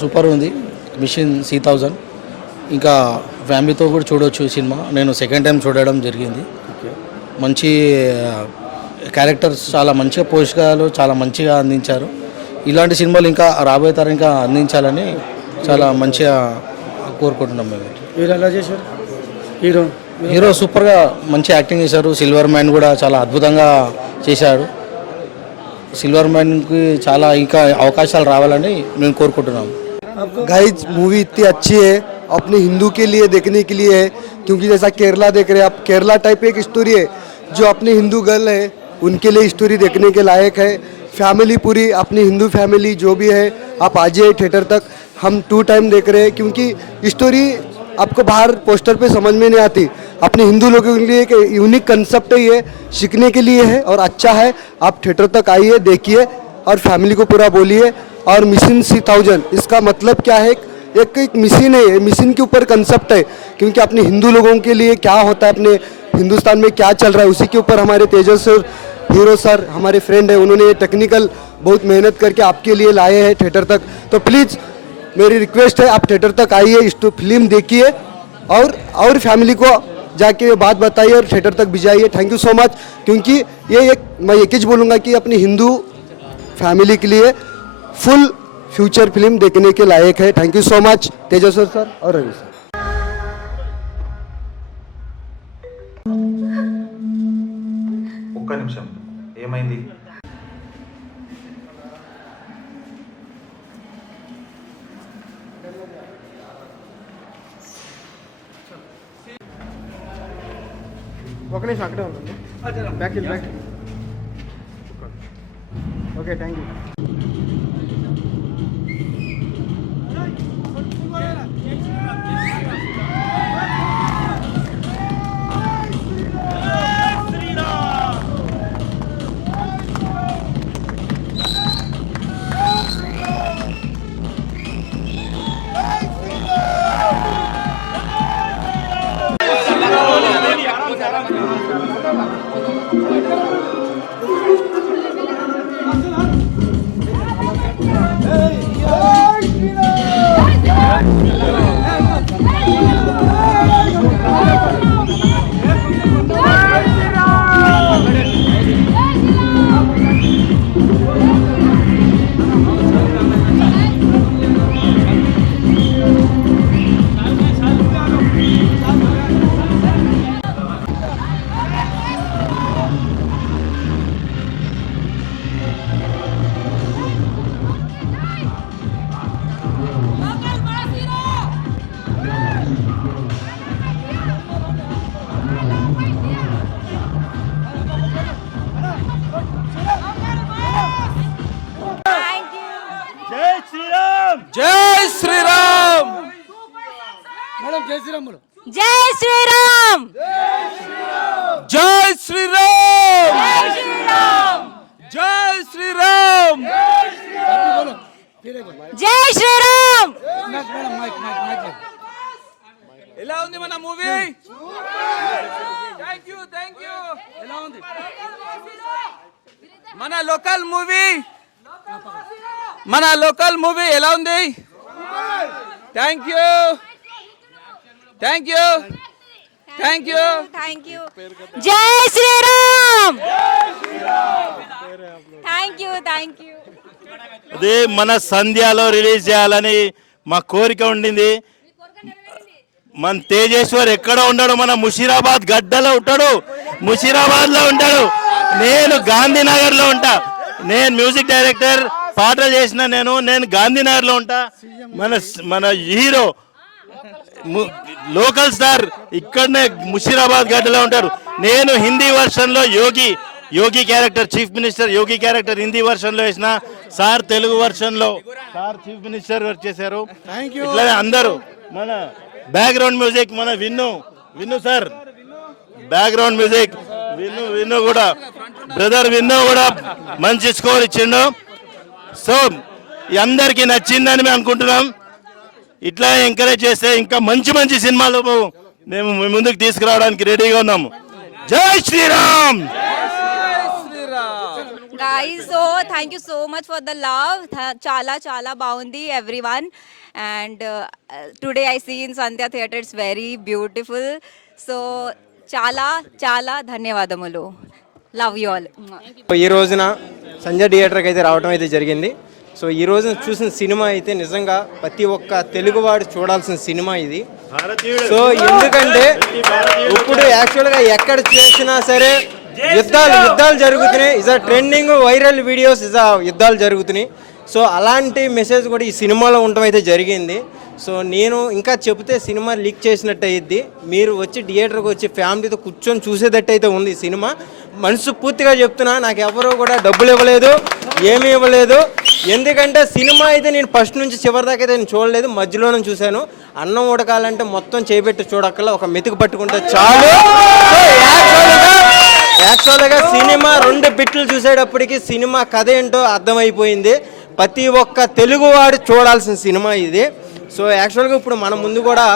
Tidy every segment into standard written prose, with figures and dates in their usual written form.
Super ఉంది. Machine C1000 ఇంకా ఫ్యామిలీతో కూడా చూడవచ్చు ఈ సినిమా. నేను సెకండ్ టైం చూడడం జరిగింది. మంచి క్యారెక్టర్స్ చాలా మంచిగా పోషకాలు చాలా మంచిగా అందించారు. ఇలాంటి సినిమాలు ఇంకా రాబోయే తరం ఇంకా అందించాలని చాలా మంచిగా కోరుకుంటున్నాం మేము. హీరో సూపర్గా మంచి యాక్టింగ్ చేశారు. సిల్వర్ మ్యాన్ కూడా చాలా అద్భుతంగా చేశాడు. సిల్వర్ మ్యాన్కి చాలా ఇంకా అవకాశాలు రావాలని మేము కోరుకుంటున్నాం. गाइस मूवी इतनी अच्छी है, अपने हिंदू के लिए देखने के लिए है, क्योंकि जैसा केरला देख रहे हैं आप, केरला टाइप एक स्टोरी है जो अपने हिंदू गर्ल है उनके लिए स्टोरी देखने के लायक है. फैमिली पूरी अपनी हिंदू फैमिली जो भी है आप आ जाइए थिएटर तक. हम 2 टाइम देख रहे हैं क्योंकि स्टोरी आपको बाहर पोस्टर पे समझ में नहीं आती. अपने हिंदू लोगों के लिए एक यूनिक कंसेप्ट है, ये सीखने के लिए है और अच्छा है. आप थिएटर तक आइए, देखिए और फैमिली को पूरा बोलिए. और मिशन C1000 इसका मतलब क्या है, एक मिशन है, मिशन के ऊपर कंसेप्ट है, क्योंकि अपने हिंदू लोगों के लिए क्या होता है, अपने हिंदुस्तान में क्या चल रहा है, उसी के ऊपर हमारे तेजस सर, हीरो सर हमारे फ्रेंड है, उन्होंने टेक्निकल बहुत मेहनत करके आपके लिए लाए हैं थिएटर तक. तो प्लीज़ मेरी रिक्वेस्ट है आप थिएटर तक आइए, इस फिल्म देखिए और फैमिली को जाके ये बात बताइए और थिएटर तक भिजाइए. Thank you so much. क्योंकि ये मैं एक ही बोलूँगा कि अपनी हिंदू फैमिली के लिए फुल फ्यूचर फिल्म देखने के लायक है. Thank you so much Tejaswar sir और रवि सर. ఒక్క నిమిషం ఏమైంది? ఒక నిమిషం అక్కడే ఉంటుంది. Back okay thank you. జై శ్రీరామ్. మేడం జై శ్రీరామ్. జై శ్రీరామ్. జై శ్రీరామ్. జై శ్రీరామ్. జై శ్రీరామ్. ఎలా ఉంది మన మూవీ? Thank you. ఎలా ఉంది మన లోకల్ మూవీ ఎలా ఉంది? Thank you. జై శ్రీరామ్. Thank you. అదే మన సంధ్యాలో రిలీజ్ చేయాలని మా కోరిక ఉండింది. మన తేజేశ్వర్ ఎక్కడ ఉండడు, మన ముషీరాబాద్ గడ్డలో ఉంటాడు, ముషీరాబాద్లో ఉంటాడు. నేను గాంధీనగర్లో ఉంటా. నేను మ్యూజిక్ డైరెక్టర్, పాటలు చేసిన నేను గాంధీనగర్లో ఉంటా. మన హీరో లోకల్ స్టార్ ఇక్కడనే ముషీరాబాద్ గడ్డలో ఉంటారు. నేను హిందీ వర్షన్లో Yogi character, chief minister Yogi character Hindi వర్షన్లో వేసిన. సార్ తెలుగు వర్షన్లో సార్ చీఫ్ మినిస్టర్ వర్క్ చేశారు. ఇట్లానే అందరూ మన బ్యాక్గ్రౌండ్ మ్యూజిక్ మన Vinnu sir, background music Vinnu కూడా, బ్రదర్ విన్ను కూడా మంచి స్కోర్ ఇచ్చిండు. సో అందరికీ నచ్చిందని మేము అనుకుంటున్నాం. ఇట్లా ఎంకరేజ్ చేస్తే ఇంకా మంచి సినిమాలు మేము ముందుకు తీసుకురావడానికి రెడీగా ఉన్నాము. జై Sriram. guys, so thank you so much for the love. Chala chala baundi everyone. And today I see in Sandhya Theatre, it's very beautiful. So chala chala dhanyavadamulu. Love you all. ఈ రోజున సంజయ్ థియేటర్కి అయితే రావడం అయితే జరిగింది. సో ఈ రోజున చూసిన సినిమా అయితే నిజంగా ప్రతి ఒక్క తెలుగువాడు చూడాల్సిన సినిమా ఇది. సో ఎందుకంటే ఇప్పుడు యాక్చువల్గా ఎక్కడ చేసినా సరే యుద్ధాలు జరుగుతున్నాయి. ఇస్ ట్రెండింగ్ వైరల్ వీడియోస్ యుద్ధాలు జరుగుతున్నాయి. సో అలాంటి మెసేజ్ కూడా ఈ సినిమాలో ఉండటం అయితే జరిగింది. సో నేను ఇంకా చెబితే సినిమా లీక్ చేసినట్టు అయ్యిద్ది. మీరు వచ్చి థియేటర్కి వచ్చి ఫ్యామిలీతో కూర్చొని చూసేటట్టు అయితే ఉంది ఈ సినిమా. మనసు పూర్తిగా చెప్తున్నా, నాకు ఎవరో కూడా డబ్బులు ఇవ్వలేదు, ఏమీ ఇవ్వలేదు. ఎందుకంటే సినిమా అయితే నేను ఫస్ట్ నుంచి చివరి దాకా అయితే నేను చూడలేదు, మధ్యలోనే చూశాను. అన్నం ఉడకాలంటే మొత్తం చేపెట్టి చూడక్కల ఒక మెతుకు పట్టుకుంటే చాలు. యాక్చువల్గా సినిమా 2 బిట్లు చూసేటప్పటికి సినిమా కథ ఏంటో అర్థమైపోయింది. ప్రతి ఒక్క తెలుగువాడు చూడాల్సిన సినిమా ఇది. సో యాక్చువల్గా ఇప్పుడు మన ముందు కూడా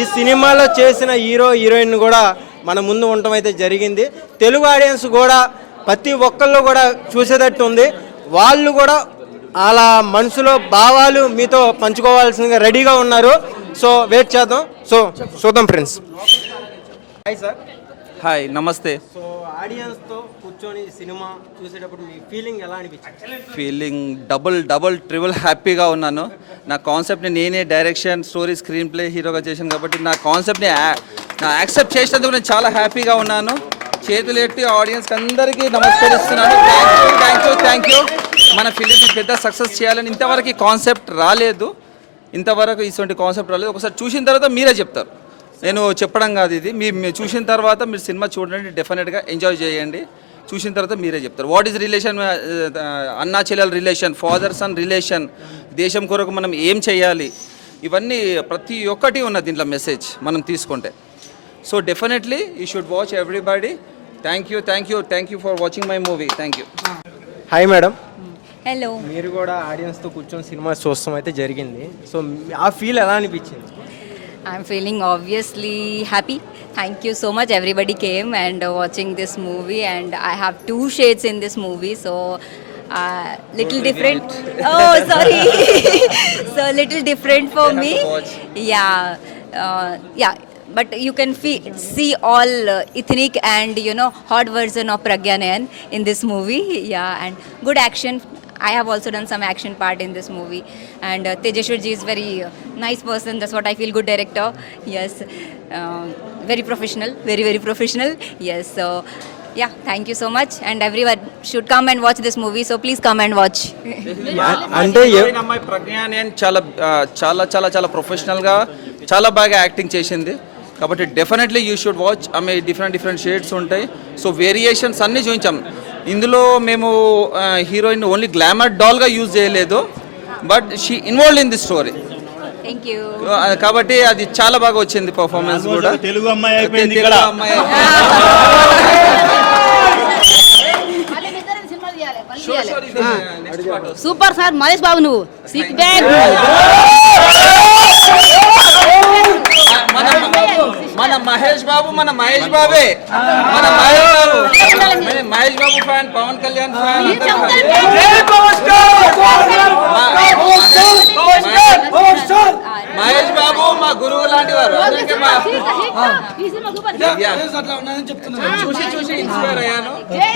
ఈ సినిమాలో చేసిన హీరో హీరోయిన్ కూడా మన ముందు ఉండటం అయితే జరిగింది. తెలుగు ఆడియన్స్ కూడా ప్రతి ఒక్కళ్ళు కూడా చూసేటట్టు ఉంది. వాళ్ళు కూడా అలా మనసులో భావాలు మీతో పంచుకోవాల్సిందిగా రెడీగా ఉన్నారు. సో వెయిట్ చేద్దాం. సో చూద్దాం ఫ్రెండ్స్. Hi sir. హాయ్, నమస్తే. సో ఆడియన్స్తో కూర్చొని సినిమా చూసేటప్పుడు మీ ఫీలింగ్ ఎలా అనిపించింది? ఫీలింగ్ డబుల్ ట్రిపుల్ హ్యాపీగా ఉన్నాను. నా కాన్సెప్ట్ని నేనే డైరెక్షన్, స్టోరీ, స్క్రీన్ ప్లే హీరోగా చేశాను కాబట్టి నా కాన్సెప్ట్ని నా యాక్సెప్ట్ చేసినందుకు నేను చాలా హ్యాపీగా ఉన్నాను. చేతులు ఎట్టి ఆడియన్స్కి అందరికీ నమస్కరిస్తున్నాను. Thank you. మన ఫిలింని పెద్ద సక్సెస్ చేయాలని ఇంతవరకు ఈ కాన్సెప్ట్ రాలేదు. ఇటువంటి కాన్సెప్ట్ రాలేదు. ఒకసారి చూసిన తర్వాత మీరే చెప్తారు. నేను చెప్పడం కాదు ఇది. మీరు చూసిన తర్వాత మీరు సినిమా చూడండి, డెఫినెట్గా ఎంజాయ్ చేయండి. చూసిన తర్వాత మీరే చెప్తారు. వాట్ ఈజ్ రిలేషన్, అన్నా చెల్లెల రిలేషన్, ఫాదర్ సన్ రిలేషన్, దేశం కొరకు మనం ఏం చేయాలి, ఇవన్నీ ప్రతి ఒక్కటి ఉన్నది దీంట్లో మెసేజ్ మనం తీసుకుంటే. So definitely you should watch everybody. Thank you for watching my movie. Thank you. Hi madam. Hello. మీరు కూడా ఆడియన్స్తో కూర్చొని సినిమా చూస్తాం అయితే జరిగింది. సో ఆ ఫీల్ ఎలా అనిపించింది? I'm feeling obviously happy. Thank you so much. Everybody came and watching this movie, and I have 2 shades in this movie, so little different. Oh, sorry. So little different for me. Yeah. But you can see all ethnic and hot version of Pragya Nayan in this movie. Yeah, and good action. I have also done some action part in this movie, and Tejashwar ji is very nice person. That's what I feel. Good director. Yes, very professional. Very professional. Yes. So yeah, thank you so much, and everyone should come and watch this movie. So please come and watch. అంటే అమ్మాయి ప్రజ్ఞ నేను చాలా ప్రొఫెషనల్గా చాలా బాగా acting చేసింది. కాబట్టి definitely you should watch. ఆమె డిఫరెంట్ షేడ్స్ ఉంటాయి. సో వేరియేషన్స్ అన్నీ చూపించాం ఇందులో. మేము హీరోయిన్ ఓన్లీ గ్లామర్ డాల్గా యూజ్ చేయలేదు, but she involve in the story. Thank you. కాబట్టి అది చాలా బాగా వచ్చింది పర్ఫార్మెన్స్ కూడా. తెలుగు అమ్మాయి అయిపోయింది ఇక్కడ. సూపర్ సార్ మహేష్ బాబు, నువ్వు సిట్ బ్యాక్. మన మహేష్ బాబే మన మహేష్ బాబు ఫ్యాన్, పవన్ కళ్యాణ్ ఫ్యాన్. మహేష్ బాబు మా గురువు లాంటి వారు. చూసి ఇన్స్పైర్ అయ్యాను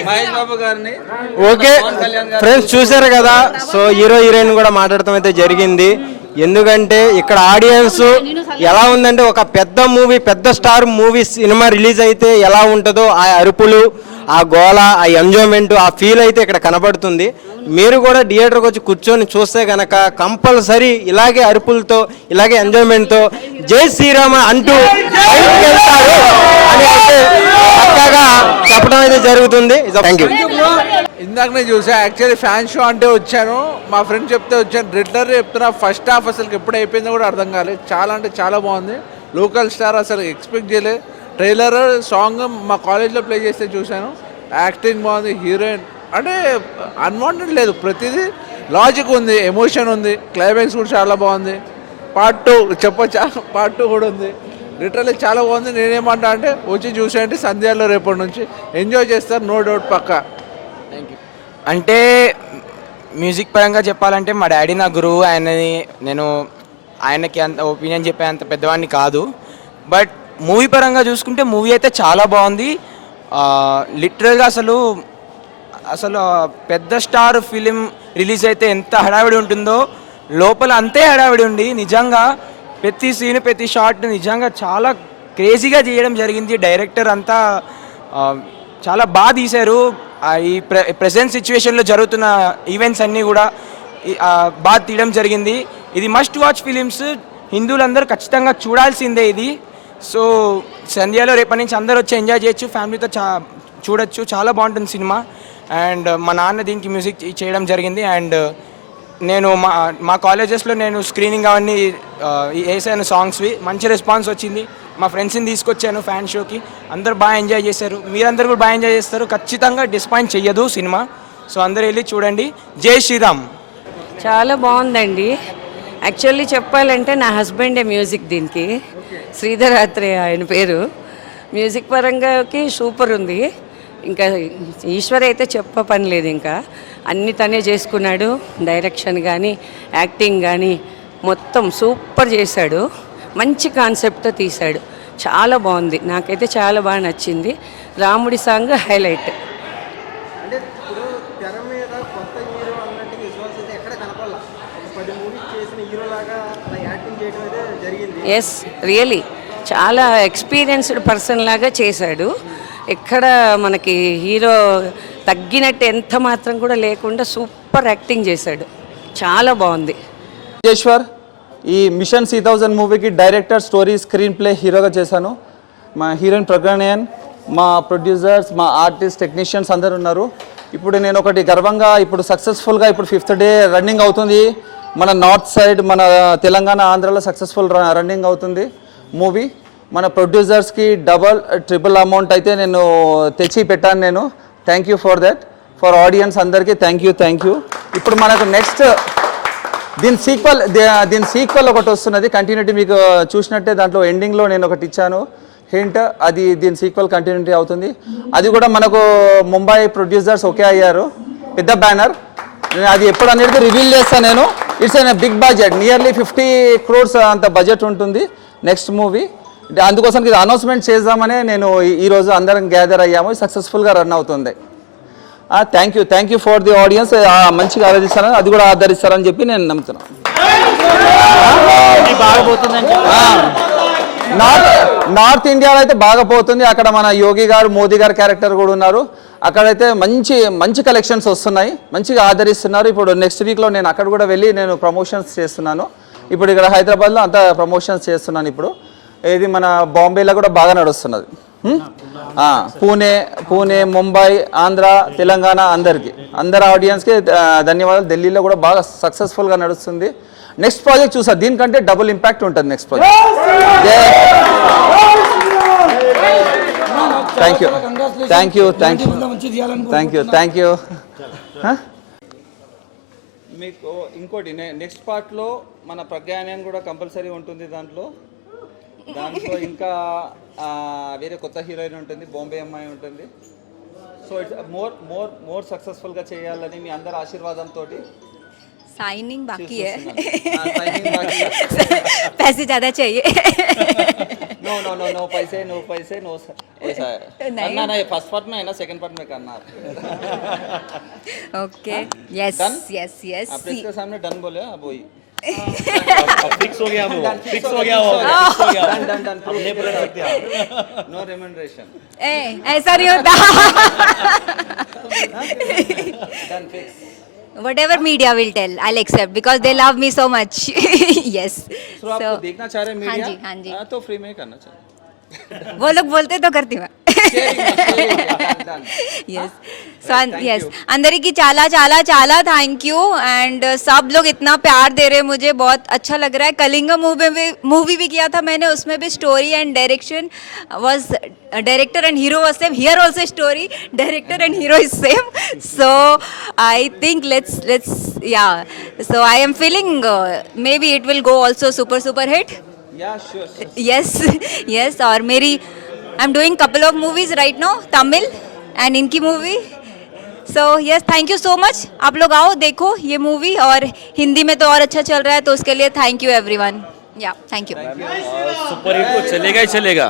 మహేష్ బాబు గారిని. ఓకే ఫ్రెండ్స్, చూసారు కదా. సో హీరో హీరోయిన్ కూడా మాట్లాడటం అయితే జరిగింది. ఎందుకంటే ఇక్కడ ఆడియన్స్ ఎలా ఉందంటే ఒక పెద్ద మూవీ, పెద్ద స్టార్ మూవీ సినిమా రిలీజ్ అయితే ఎలా ఉంటుందో ఆ అరుపులు, ఆ గోల, ఆ ఎంజాయ్మెంట్, ఆ ఫీల్ అయితే ఇక్కడ కనబడుతుంది. మీరు కూడా థియేటర్కి వచ్చి కూర్చొని చూస్తే కనుక కంపల్సరీ ఇలాగే అరుపులతో, ఇలాగే ఎంజాయ్మెంట్తో జై శ్రీరామ అంటూ బయటికి వెళ్తారు అని అయితే పక్కాగా చెప్పడం అయితే జరుగుతుంది. Thank you. ఇందాక నేను చూసా. యాక్చువల్లీ ఫ్యాన్ షో అంటే వచ్చాను, మా ఫ్రెండ్ చెప్తే వచ్చాను. రెగ్యులర్ చెప్తున్నా, ఫస్ట్ హాఫ్ అసలు ఎప్పుడు అయిపోయిందో కూడా అర్థం కాలేదు. చాలా అంటే చాలా బాగుంది. లోకల్ స్టార్ అసలు ఎక్స్పెక్ట్ చేయలేదు. ట్రైలర్ సాంగ్ మా కాలేజ్లో ప్లే చేస్తే చూశాను. యాక్టింగ్ బాగుంది. హీరోయిన్ అంటే అన్వాంటెడ్ లేదు, ప్రతిదీ లాజిక్ ఉంది, ఎమోషన్ ఉంది. క్లైమాక్స్ కూడా చాలా బాగుంది. పార్ట్ 2 చెప్పొచ్చా? పార్ట్ 2 కూడా ఉంది. లిటరల్లీ చాలా బాగుంది. నేనేమంటా అంటే వచ్చి చూసేయండి సంధ్యాలో రేపటి నుంచి ఎంజాయ్ చేస్తారు, నో డౌట్ పక్కా. Thank you. అంటే మ్యూజిక్ పరంగా చెప్పాలంటే మా డాడీ నా గురువు. ఆయనకి అంత ఒపీనియన్ చెప్పే అంత పెద్దవాడిని కాదు. బట్ మూవీ పరంగా చూసుకుంటే మూవీ అయితే చాలా బాగుంది. లిటరల్గా అసలు పెద్ద స్టార్ ఫిలిం రిలీజ్ అయితే ఎంత హడావిడి ఉంటుందో లోపల అంతే హడావిడి ఉండి నిజంగా ప్రతి సీన్ ప్రతి షాట్ నిజంగా చాలా క్రేజీగా చేయడం జరిగింది. డైరెక్టర్ అంతా చాలా బాగా తీశారు. ఈ ప్రెసెంట్ సిచ్యువేషన్లో జరుగుతున్న ఈవెంట్స్ అన్నీ కూడా బాగా తీయడం జరిగింది. ఇది మస్ట్ వాచ్ ఫిలిమ్స్, హిందువులందరూ ఖచ్చితంగా చూడాల్సిందే ఇది. సో సంధ్యాలో రేపటి నుంచి అందరూ వచ్చి ఎంజాయ్ చేయొచ్చు, ఫ్యామిలీతో చూడొచ్చు. చాలా బాగుంటుంది సినిమా. అండ్ మా నాన్న దీనికి మ్యూజిక్ చేయడం జరిగింది. అండ్ నేను మా కాలేజెస్లో నేను స్క్రీనింగ్ అవన్నీ వేసాను సాంగ్స్వి. మంచి రెస్పాన్స్ వచ్చింది. మా ఫ్రెండ్స్ని తీసుకొచ్చాను ఫ్యాన్ షోకి. అందరూ బాగా ఎంజాయ్ చేశారు. మీరందరూ కూడా బాగా ఎంజాయ్ చేస్తారు. ఖచ్చితంగా డిసప్పాయింట్ చెయ్యదు సినిమా. సో అందరూ వెళ్ళి చూడండి. జై శ్రీరామ్. చాలా బాగుందండి. యాక్చువల్లీ చెప్పాలంటే నా హస్బెండే మ్యూజిక్ దీనికి, శ్రీధరాత్రే ఆయన పేరు. మ్యూజిక్ పరంగాకి సూపర్ ఉంది. ఇంకా ఈశ్వర్ అయితే చెప్ప పని లేదు, ఇంకా అన్ని తనే చేసుకున్నాడు. డైరెక్షన్ కానీ యాక్టింగ్ కానీ మొత్తం సూపర్ చేశాడు. మంచి కాన్సెప్ట్తో తీశాడు. చాలా బాగుంది. నాకైతే చాలా బాగా నచ్చింది. రాముడి సాంగ్ హైలైట్. అంటే ఇప్పుడు తెర మీద కొత్త హీరో అన్నట్టు విశ్వాసం అయితే ఎక్కడ కనపడాల. 10 మూవీస్ చేసిన హీరోలాగా యాక్టింగ్ చేయడం అయితే జరిగింది. ఎస్, రియలీ చాలా ఎక్స్పీరియన్స్డ్ పర్సన్ లాగా చేశాడు. ఎక్కడ మనకి హీరో తగ్గినట్టు ఎంత మాత్రం కూడా లేకుండా సూపర్ యాక్టింగ్ చేశాడు. చాలా బాగుంది. రాజేశ్వర్ ఈ మిషన్ 3000 మూవీకి డైరెక్టర్, స్టోరీ, స్క్రీన్ ప్లే హీరోగా చేశాను. మా హీరోయిన్ ప్రజ్ఞానయన్, మా ప్రొడ్యూసర్స్, మా ఆర్టిస్ట్, టెక్నీషియన్స్ అందరు ఉన్నారు. ఇప్పుడు నేను ఒకటి గర్వంగా ఇప్పుడు సక్సెస్ఫుల్గా ఇప్పుడు 5th డే రన్నింగ్ అవుతుంది. మన నార్త్ సైడ్ మన తెలంగాణ, ఆంధ్రాలో సక్సెస్ఫుల్ రన్నింగ్ అవుతుంది మూవీ. మన ప్రొడ్యూసర్స్కి డబల్ ట్రిపుల్ అమౌంట్ అయితే నేను తెచ్చి పెట్టాను నేను. Thank you for that. For audience అందరికీ థ్యాంక్ యూ. ఇప్పుడు మనకు నెక్స్ట్ దీని సీక్వెల్ ఒకటి వస్తున్నది. కంటిన్యూటీ మీకు చూసినట్టే దాంట్లో ఎండింగ్లో నేను ఒకటి ఇచ్చాను హింట్. అది దీని సీక్వెల్ కంటిన్యూటీ అవుతుంది. అది కూడా మనకు ముంబై ప్రొడ్యూసర్స్ ఓకే అయ్యారు. పెద్ద బ్యానర్. అది ఎప్పుడు అనేది రివీల్ చేస్తాను నేను. It's an big budget, nearly 50 crores అంత బడ్జెట్ ఉంటుంది నెక్స్ట్ మూవీ. అందుకోసం ఇది అనౌన్స్మెంట్ చేద్దామనే నేను ఈరోజు అందరం గ్యాదర్ అయ్యాము. సక్సెస్ఫుల్గా రన్ అవుతుంది. Thank you for the audience. మంచిగా ఆరాధిస్తారని, అది కూడా ఆదరిస్తారని చెప్పి నేను నమ్ముతున్నాను. నార్త్ ఇండియాలో అయితే బాగా పోతుంది. అక్కడ మన యోగి గారు, మోదీ గారు క్యారెక్టర్ కూడా ఉన్నారు. అక్కడైతే మంచి కలెక్షన్స్ వస్తున్నాయి, మంచిగా ఆదరిస్తున్నారు. ఇప్పుడు నెక్స్ట్ వీక్లో నేను అక్కడ కూడా వెళ్ళి నేను ప్రమోషన్స్ చేస్తున్నాను. ఇప్పుడు ఇక్కడ హైదరాబాద్లో అంతా ప్రమోషన్స్ చేస్తున్నాను. ఇప్పుడు ఇది మన బాంబేలో కూడా బాగా నడుస్తున్నది. పూణే, ముంబై, ఆంధ్ర, తెలంగాణ అందరి ఆడియన్స్కి ధన్యవాదాలు. ఢిల్లీలో కూడా బాగా సక్సెస్ఫుల్గా నడుస్తుంది. నెక్స్ట్ ప్రాజెక్ట్ చూసా దీనికంటే డబుల్ ఇంపాక్ట్ ఉంటుంది నెక్స్ట్ ప్రాజెక్ట్. Thank you. మీకు ఇంకోటి నెక్స్ట్ పార్ట్లో మన ప్రజ్ఞానం కూడా కంపల్సరీ ఉంటుంది. దాంట్లో ఇంకా వేరే కొత్త హీరోయిన్ ఉంటుంది, బాంబే అమ్మాయి ఉంటుంది. సో ఇట్స్ మోర్ సక్సెస్ఫుల్గా చేయాలని మీ అందరి ఆశీర్వాదంతో. साइनिंग बाकी है. पैसे ज़्यादा चाहिए. नो पैसे नो ऐसा है. नहीं फर्स्ट पार्ट में है ना, सेकंड पार्ट में करना. Okay, yes. आप इसके सामने डन बोले. अब वही फिक्स हो गया वो. Done no remuneration. ऐसा नहीं होता. Done fix. Whatever media will tell, I'll accept because they love me so much. Yes. So आप देखना चाह रहे हैं मीडिया? हाँ जी. तो फ्री में ही करना चाहिए. वो लोग बोलते तो करती मैं. yes. So yes. अंदरी की चाला थैंक यू. एंड सब लोग इतना प्यार दे रहे हैं मुझे, बहुत अच्छा लग रहा है. कलिंगा मूवी भी किया था मैंने, उसमें भी story and direction was director and hero was same. Here also story, director and hero is same. So I think let's yeah. So I am feeling maybe it will go also super hit. Yeah, sure. Yes. और मेरी I'm doing couple of movies right now, Tamil and इनकी movie so yes, thank you so much. आप लोग आओ देखो ये movie, और हिंदी में तो और अच्छा चल रहा है, तो उसके लिए थैंक यू एवरीवन. या थैंक यू. सुपर हिट तो चलेगा ही चलेगा.